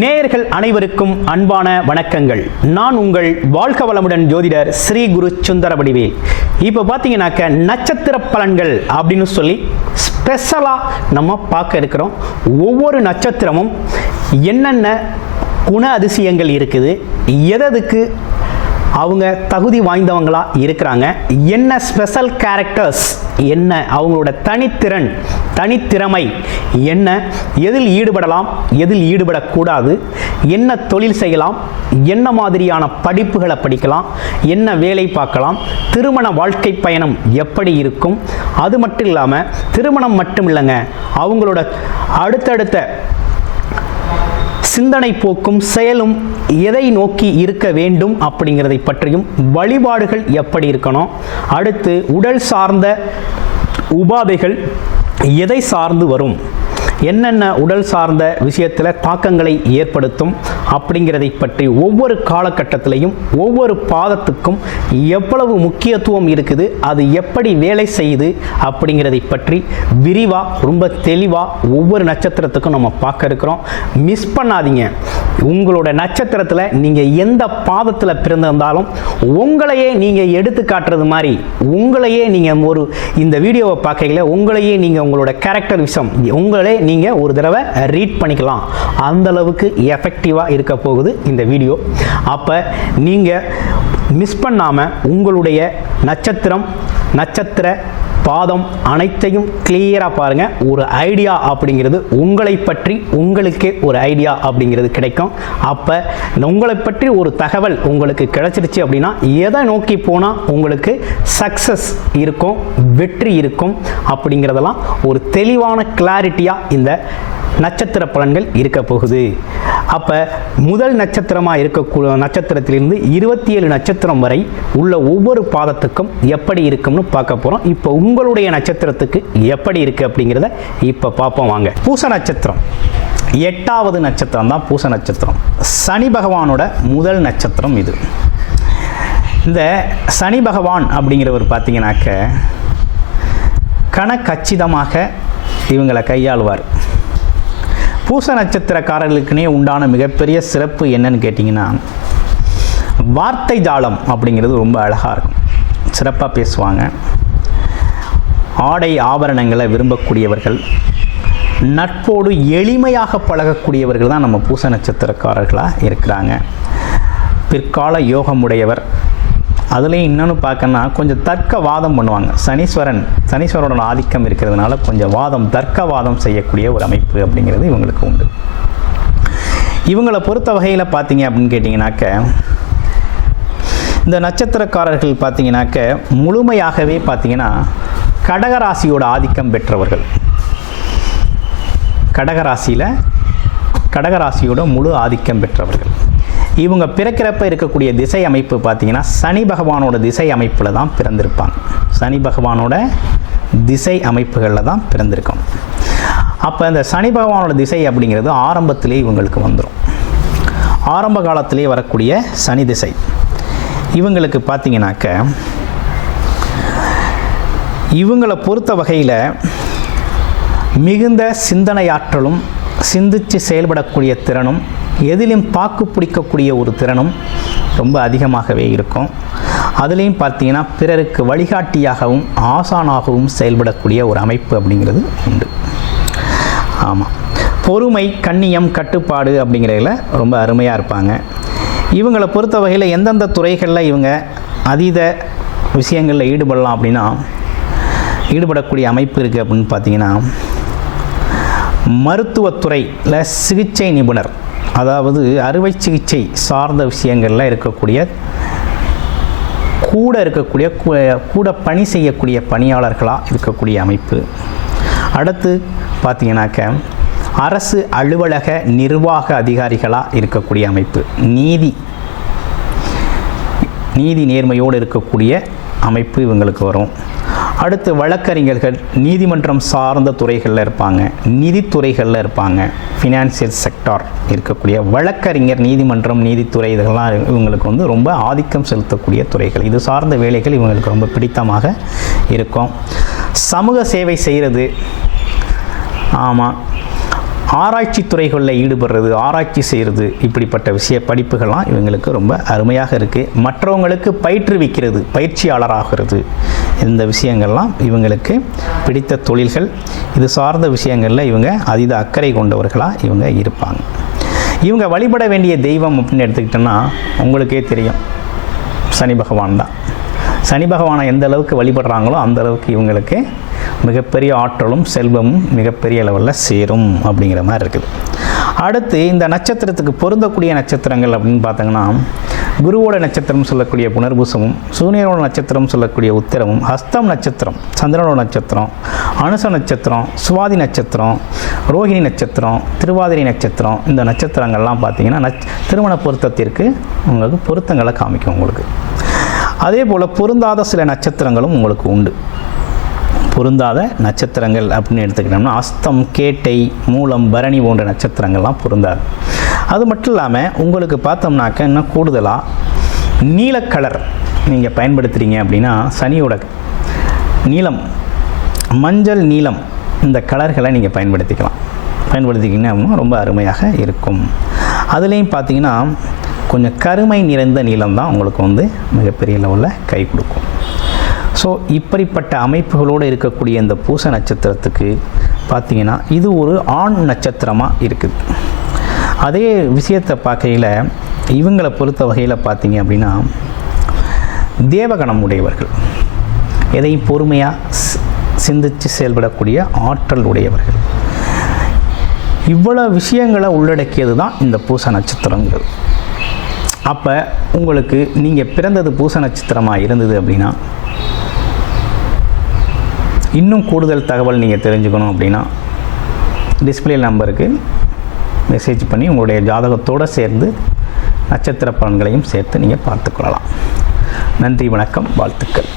நேயர்கள் அனைவருக்கும் அன்பான வணக்கங்கள். நான் உங்கள் வாழ்க வளமுடன் ஜோதிடர் ஸ்ரீ குரு சுந்தர வடிவேல் இப்போ பார்த்தீங்கன்னாக்க நட்சத்திர பலன்கள் அப்படின்னு சொல்லி ஸ்பெஷலாக நம்ம பார்க்க இருக்கிறோம். ஒவ்வொரு நட்சத்திரமும் என்னென்ன குண அதிசயங்கள் இருக்குது எததுக்கு அவங்க தகுதி வாய்ந்தவங்களா இருக்கிறாங்க. என்ன ஸ்பெஷல் கேரக்டர்ஸ் என்ன அவங்களோட தனித்திறன் தனித்திறமை என்ன எதில் ஈடுபடலாம் எதில் ஈடுபடக்கூடாது என்ன தொழில் செய்யலாம் என்ன மாதிரியான படிப்புகளை படிக்கலாம் என்ன வேலை பார்க்கலாம் திருமண வாழ்க்கை பயணம் எப்படி இருக்கும் அது மட்டும் இல்லாமல் திருமணம் மட்டும் இல்லைங்க அவங்களோட அடுத்தடுத்த சிந்தனை போக்கும் செயலும் எதை நோக்கி இருக்க வேண்டும் அப்படிங்கிறதை பற்றியும் வழிபாடுகள் எப்படி இருக்கணும்? அடுத்து உடல் சார்ந்த உபாதைகள் எதை சார்ந்து வரும்? என்னென்ன உடல் சார்ந்த விஷயத்தில் தாக்கங்களை ஏற்படுத்தும் அப்படிங்கிறதை பற்றி ஒவ்வொரு காலகட்டத்திலையும் ஒவ்வொரு பாதத்துக்கும் எவ்வளவு முக்கியத்துவம் இருக்குது அது எப்படி வேலை செய்யுது அப்படிங்கிறதை பற்றி விரிவாக ரொம்ப தெளிவாக ஒவ்வொரு நட்சத்திரத்துக்கும் நம்ம பார்க்க இருக்கிறோம். மிஸ் பண்ணாதீங்க. உங்களோட நட்சத்திரத்தில் நீங்கள் எந்த பாதத்தில் பிறந்திருந்தாலும் உங்களையே நீங்கள் எடுத்து காட்டுறது மாதிரி உங்களையே நீங்கள் ஒரு இந்த வீடியோவை பார்க்கல உங்களையே நீங்கள் உங்களோட கேரக்டர் விஷம் உங்களே நீங்கள் ஒரு தடவை ரீட் பண்ணிக்கலாம். அந்தளவுக்கு எஃபெக்டிவாக இருக்க போகுது இந்த வீடியோ அப்போ நீங்கள் மிஸ் பண்ணாமல் உங்களுடைய நட்சத்திரம் நட்சத்திர பாதம் அனைத்தையும் கிளியராக பாருங்கள் ஒரு ஐடியா அப்படிங்கிறது உங்களை பற்றி உங்களுக்கே ஒரு ஐடியா அப்படிங்கிறது கிடைக்கும். அப்போ உங்களை பற்றி ஒரு தகவல் உங்களுக்கு கிடைச்சிருச்சு அப்படின்னா எதை நோக்கி போனால் உங்களுக்கு சக்ஸஸ் இருக்கும் வெற்றி இருக்கும் அப்படிங்கிறதெல்லாம் ஒரு தெளிவான கிளாரிட்டியாக இந்த நட்சத்திர பலன்கள் இருக்க போகுது. அப்போ முதல் நட்சத்திரமாக இருக்கக்கூடிய நட்சத்திரத்திலிருந்து இருபத்தி ஏழு நட்சத்திரம் வரை உள்ள ஒவ்வொரு பாதத்துக்கும் எப்படி இருக்கும்னு பார்க்க போகிறோம் இப்போ உங்களுடைய நட்சத்திரத்துக்கு எப்படி இருக்குது அப்படிங்கிறத இப்போ பார்ப்போம் வாங்க. பூச நட்சத்திரம். எட்டாவது நட்சத்திரம் தான் பூச நட்சத்திரம். சனி பகவானோட முதல் நட்சத்திரம் இது. இந்த சனி பகவான் அப்படிங்கிறவர் பார்த்தீங்கன்னாக்க கணக்கச்சிதமாக இவங்களை கையாளுவார். பூச நட்சத்திரக்காரர்களுக்குனே உண்டான மிகப்பெரிய சிறப்பு என்னன்னு கேட்டிங்கன்னா வார்த்தை ஜாலம் அப்படிங்கிறது ரொம்ப அழகாக இருக்கும். சிறப்பாக பேசுவாங்க. ஆடை ஆபரணங்களை விரும்பக்கூடியவர்கள் நட்போடு எளிமையாக பழகக்கூடியவர்கள் தான் நம்ம பூச நட்சத்திரக்காரர்களாக இருக்கிறாங்க. பிற்கால யோகமுடையவர் அதுலேயும் இன்னொன்று பார்க்கன்னா கொஞ்சம் தர்க்க வாதம் பண்ணுவாங்க. சனீஸ்வரன் சனீஸ்வரனோட ஆதிக்கம் இருக்கிறதுனால கொஞ்சம் வாதம் தர்க்க வாதம் செய்யக்கூடிய ஒரு அமைப்பு அப்படிங்கிறது இவங்களுக்கு உண்டு. இவங்களை பொறுத்த வகையில் பார்த்தீங்க அப்படின்னு கேட்டிங்கனாக்க இந்த நட்சத்திரக்காரர்கள் பார்த்தீங்கன்னாக்க முழுமையாகவே பார்த்தீங்கன்னா கடகராசியோட ஆதிக்கம் பெற்றவர்கள். கடகராசியில் கடகராசியோட முழு ஆதிக்கம் பெற்றவர்கள். இவங்க பிறக்கிறப்ப இருக்கக்கூடிய திசை அமைப்பு பார்த்தீங்கன்னா சனி பகவானோட திசை அமைப்பில் தான் பிறந்திருப்பாங்க. சனி பகவானோட திசை அமைப்புகளில் தான் பிறந்திருக்கும். அப்போ இந்த சனி பகவானோட திசை அப்படிங்கிறது ஆரம்பத்திலே இவங்களுக்கு வந்துடும் ஆரம்ப காலத்திலே வரக்கூடிய சனி திசை. இவங்களுக்கு பார்த்தீங்கன்னாக்க இவங்களை பொறுத்த வகையில் மிகுந்த சிந்தனையாற்றலும் சிந்திச்சு செயல்படக்கூடிய திறனும் எதிலும் தாக்கு பிடிக்கக்கூடிய ஒரு திறனும் ரொம்ப அதிகமாகவே இருக்கும். அதுலேயும் பார்த்தீங்கன்னா பிறருக்கு வழிகாட்டியாகவும் ஆசானாகவும் செயல்படக்கூடிய ஒரு அமைப்பு அப்படிங்கிறது உண்டு. ஆமாம் பொறுமை கண்ணியம் கட்டுப்பாடு அப்படிங்கிறதுல ரொம்ப அருமையாக இருப்பாங்க. இவங்களை பொறுத்த வகையில் எந்தெந்த துறைகளில் இவங்க அதீத விஷயங்களில் ஈடுபடலாம் அப்படின்னா ஈடுபடக்கூடிய அமைப்பு இருக்குது அப்படின்னு பார்த்தீங்கன்னா மருத்துவத்துறையில் சிகிச்சை நிபுணர் அதாவது அறுவை சிகிச்சை சார்ந்த விஷயங்கள்லாம் இருக்கக்கூடிய கூட இருக்கக்கூடிய கூட பணி செய்யக்கூடிய பணியாளர்களாக இருக்கக்கூடிய அமைப்பு. அடுத்து பார்த்தீங்கன்னாக்க அரசு அலுவலக நிர்வாக அதிகாரிகளாக இருக்கக்கூடிய அமைப்பு. நீதி நீதி நேர்மையோடு இருக்கக்கூடிய அமைப்பு இவங்களுக்கு வரும். அடுத்து வழக்கறிஞர்கள் நீதிமன்றம் சார்ந்த துறைகளில் இருப்பாங்க. நிதித்துறைகளில் இருப்பாங்க. ஃபினான்சியல் செக்டார் இருக்கக்கூடிய வழக்கறிஞர் நீதிமன்றம் நீதித்துறை இதெல்லாம் இவங்களுக்கு வந்து ரொம்ப ஆதிக்கம் செலுத்தக்கூடிய துறைகள். இது சார்ந்த வேலைகள் இவங்களுக்கு ரொம்ப பிடித்தமாக இருக்கும். சமூக சேவை செய்கிறது ஆமாம் ஆராய்ச்சி துறைகளில் ஈடுபடுறது ஆராய்ச்சி செய்கிறது இப்படிப்பட்ட விஷய படிப்புகள்லாம் இவங்களுக்கு ரொம்ப அருமையாக இருக்குது மற்றவங்களுக்கு பயிற்றுவிக்கிறது பயிற்சியாளராகிறது. இந்த விஷயங்கள்லாம் இவங்களுக்கு பிடித்த தொழில்கள். இது சார்ந்த விஷயங்களில் இவங்க அதீத அக்கறை கொண்டவர்களாக இவங்க இருப்பாங்க. இவங்க வழிபட வேண்டிய தெய்வம் அப்படின்னு எடுத்துக்கிட்டோன்னா உங்களுக்கே தெரியும். சனி பகவான் தான். சனி பகவானை எந்த அளவுக்கு வழிபடுறாங்களோ அந்த அளவுக்கு இவங்களுக்கு மிகப்பெரிய ஆற்றலும் செல்வமும் மிகப்பெரிய லெவலில் சேரும் அப்படிங்கிற மாதிரி இருக்குது. அடுத்து இந்த நட்சத்திரத்துக்கு பொருந்தக்கூடிய நட்சத்திரங்கள் அப்படின்னு பார்த்தீங்கன்னா குருவோட நட்சத்திரம் சொல்லக்கூடிய புனர்பூசமும் சூரியனோட நட்சத்திரம் சொல்லக்கூடிய உத்திரமும் ஹஸ்தம் நட்சத்திரம் சந்திரனோட நட்சத்திரம் அனுச நட்சத்திரம் சுவாதி நட்சத்திரம் ரோஹிணி நட்சத்திரம் திருவாதிரை நட்சத்திரம் இந்த நட்சத்திரங்கள்லாம் பார்த்தீங்கன்னா நட்ச திருமண பொருத்தத்திற்கு உங்களுக்கு பொருத்தங்களை காமிக்கும் உங்களுக்கு. அதே போல் பொருந்தாத சில நட்சத்திரங்களும் உங்களுக்கு உண்டு. பொருந்தாத நட்சத்திரங்கள் அப்படின்னு எடுத்துக்கிட்டோம்னா அஸ்தம் கேட்டை மூலம் பரணி போன்ற நட்சத்திரங்கள்லாம் பொருந்தாது. அது மட்டும் இல்லாமல் உங்களுக்கு பார்த்தோம்னாக்க இன்னும் கூடுதலாக நீலக்கலர் நீங்கள் பயன்படுத்துகிறீங்க அப்படின்னா சனியோட நீலம் மஞ்சள் நீளம் இந்த கலர்களை நீங்கள் பயன்படுத்திக்கலாம். பயன்படுத்திக்கிங்கன்னா ரொம்ப அருமையாக இருக்கும். அதுலேயும் பார்த்தீங்கன்னா கொஞ்சம் கருமை நிறைந்த நீளம் தான் உங்களுக்கு வந்து மிகப்பெரிய லெவலில் கை கொடுக்கும். ஸோ இப்படிப்பட்ட அமைப்புகளோடு இருக்கக்கூடிய இந்த பூச நட்சத்திரத்துக்கு பார்த்திங்கன்னா இது ஒரு ஆண் நட்சத்திரமாக இருக்குது. அதே விஷயத்தை பார்க்கையில் இவங்களை பொறுத்த வகையில் பார்த்தீங்க அப்படின்னா தேவகணம் உடையவர்கள். எதையும் பொறுமையாக சிந்தித்து செயல்படக்கூடிய ஆற்றல் உடையவர்கள். இவ்வளோ விஷயங்களை உள்ளடக்கியது தான் இந்த பூச நட்சத்திரங்கிறது அப்போ உங்களுக்கு நீங்கள் பிறந்தது பூச நட்சத்திரமாக இருந்தது அப்படின்னா இன்னும் கூடுதல் தகவல் நீங்கள் தெரிஞ்சுக்கணும் அப்படின்னா டிஸ்பிளே நம்பருக்கு மெசேஜ் பண்ணி உங்களுடைய ஜாதகத்தோடு சேர்ந்து நட்சத்திர பலன்களையும் சேர்த்து நீங்கள் பார்த்துக்கொள்ளலாம். நன்றி வணக்கம் வாழ்த்துக்கள்.